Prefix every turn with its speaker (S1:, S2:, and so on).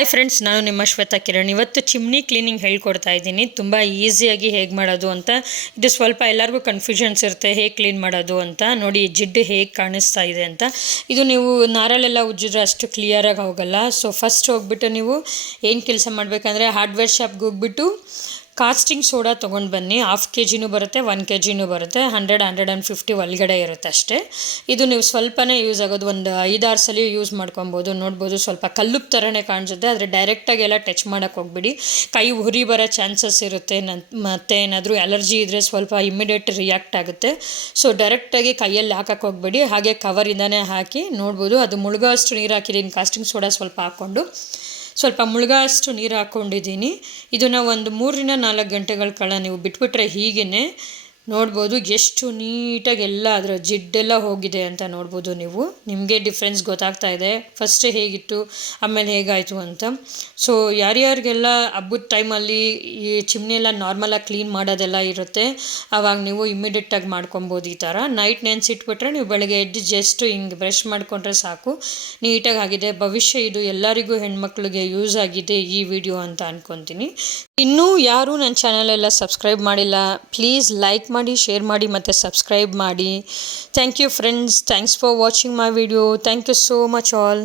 S1: Hi friends ನಾನು ನಿಮ್ಮ ಶ್ವೇತಾ ಕಿರಣ್. ಇವತ್ತು ಚಿಮ್ನಿ ಕ್ಲೀನಿಂಗ್ ಹೇಳ್ಕೊಡ್ತಾ ಇದ್ದೀನಿ. ತುಂಬ ಈಸಿಯಾಗಿ ಹೇಗೆ ಮಾಡೋದು ಅಂತ. ಇದು ಸ್ವಲ್ಪ ಎಲ್ಲರಿಗೂ ಕನ್ಫ್ಯೂಷನ್ಸ್ ಇರುತ್ತೆ, ಹೇಗೆ ಕ್ಲೀನ್ ಮಾಡೋದು ಅಂತ. ನೋಡಿ, ಜಿಡ್ಡು ಹೇಗೆ ಕಾಣಿಸ್ತಾ ಇದೆ ಅಂತ. ಇದು ನೀವು ನಾರಲ್ಲೆಲ್ಲ ಉಜ್ಜಿದ್ರೆ ಅಷ್ಟು ಕ್ಲಿಯರಾಗಿ ಹೋಗಲ್ಲ. ಸೊ ಫಸ್ಟ್ ಹೋಗ್ಬಿಟ್ಟು ನೀವು ಏನು ಕೆಲಸ ಮಾಡಬೇಕಂದ್ರೆ ಹಾರ್ಡ್ವೇರ್ ಶಾಪ್ಗೆ ಹೋಗ್ಬಿಟ್ಟು ಕಾಸ್ಟಿಂಗ್ ಸೋಡಾ ತೊಗೊಂಡು ಬನ್ನಿ. ಹಾಫ್ ಕೆ ಜಿನೂ ಬರುತ್ತೆ ಒನ್ ಕೆ ಜಿನೂ ಬರುತ್ತೆ. ಹಂಡ್ರೆಡ್ ಹಂಡ್ರೆಡ್ ಆ್ಯಂಡ್ ಫಿಫ್ಟಿ ಒಳಗಡೆ ಇರುತ್ತೆ ಅಷ್ಟೇ. ಇದು ನೀವು ಸ್ವಲ್ಪನೇ ಯೂಸ್ ಆಗೋದು, ಒಂದು ಐದಾರು ಸಲ ಯೂಸ್ ಮಾಡ್ಕೊಬೋದು. ನೋಡ್ಬೋದು ಸ್ವಲ್ಪ ಕಲ್ಲುಪ್ ಥರನೇ ಕಾಣಿಸುತ್ತೆ. ಆದರೆ ಡೈರೆಕ್ಟಾಗಿ ಎಲ್ಲ ಟಚ್ ಮಾಡೋಕ್ಕೆ ಹೋಗ್ಬಿಡಿ. ಕೈ ಉರಿ ಬರೋ ಚಾನ್ಸಸ್ ಇರುತ್ತೆ. ಮತ್ತು ಏನಾದರೂ ಅಲರ್ಜಿ ಇದ್ದರೆ ಸ್ವಲ್ಪ ಇಮ್ಮಿಡಿಯೇಟ್ ರಿಯಾಕ್ಟ್ ಆಗುತ್ತೆ. ಸೊ ಡೈರೆಕ್ಟಾಗಿ ಕೈಯಲ್ಲಿ ಹಾಕಕ್ಕೆ ಹೋಗ್ಬೇಡಿ. ಹಾಗೆ ಕವರಿಂದನೇ ಹಾಕಿ ನೋಡ್ಬೋದು. ಅದು ಮುಳುಗೋ ಅಷ್ಟು ನೀರು ಹಾಕಿದ್ದೀನಿ ಕಾಸ್ಟಿಂಗ್ ಸೋಡಾ ಸ್ವಲ್ಪ ಹಾಕ್ಕೊಂಡು. ಸ್ವಲ್ಪ ಮುಳುಗೋ ಅಷ್ಟು ನೀರು ಹಾಕ್ಕೊಂಡಿದ್ದೀನಿ. ಇದನ್ನು ಒಂದು ಮೂರರಿಂದ ನಾಲ್ಕು ಗಂಟೆಗಳ ಕಾಲ ನೀವು ಬಿಟ್ಬಿಟ್ರೆ ಹೀಗೇ ನೋಡ್ಬೋದು ಎಷ್ಟು ನೀಟಾಗಿ ಎಲ್ಲ ಅದರ ಜಿಡ್ಡೆಲ್ಲ ಹೋಗಿದೆ ಅಂತ ನೋಡ್ಬೋದು ನೀವು. ನಿಮಗೆ ಡಿಫ್ರೆನ್ಸ್ ಗೊತ್ತಾಗ್ತಾ ಇದೆ. ಫಸ್ಟ್ ಹೇಗಿತ್ತು, ಆಮೇಲೆ ಹೇಗಾಯಿತು ಅಂತ. ಸೊ ಯಾರ್ಯಾರಿಗೆಲ್ಲ ಹಬ್ಬದ ಟೈಮಲ್ಲಿ ಈ ಚಿಮ್ನಿ ಎಲ್ಲ ನಾರ್ಮಲಾಗಿ ಕ್ಲೀನ್ ಮಾಡೋದೆಲ್ಲ ಇರುತ್ತೆ ಆವಾಗ ನೀವು ಇಮ್ಮಿಡಿಯೇಟಾಗಿ ಮಾಡ್ಕೊಬೋದು ಈ ಥರ. ನೈಟ್ ನೆನೆಸಿಟ್ಬಿಟ್ರೆ ನೀವು ಬೆಳಗ್ಗೆ ಎದ್ದು ಜಸ್ಟ್ ಹಿಂಗೆ ಬ್ರಷ್ ಮಾಡಿಕೊಂಡ್ರೆ ಸಾಕು. ನೀಟಾಗಿ ಆಗಿದೆ. ಭವಿಷ್ಯ ಇದು ಎಲ್ಲರಿಗೂ ಹೆಣ್ಮಕ್ಳಿಗೆ ಯೂಸ್ ಆಗಿದೆ ಈ ವಿಡಿಯೋ ಅಂತ ಅಂದ್ಕೊತೀನಿ ಇನ್ನೂ ಯಾರೂ ನನ್ನ ಚಾನಲೆಲ್ಲ ಸಬ್ಸ್ಕ್ರೈಬ್ ಮಾಡಿಲ್ಲ ಪ್ಲೀಸ್ ಲೈಕ್ ಮಾಡಿ ಶೇರ್ ಮಾಡಿ ಮತ್ತು ಸಬ್ಸ್ಕ್ರೈಬ್ ಮಾಡಿ. Thank you friends thanks for watching my video thank you so much all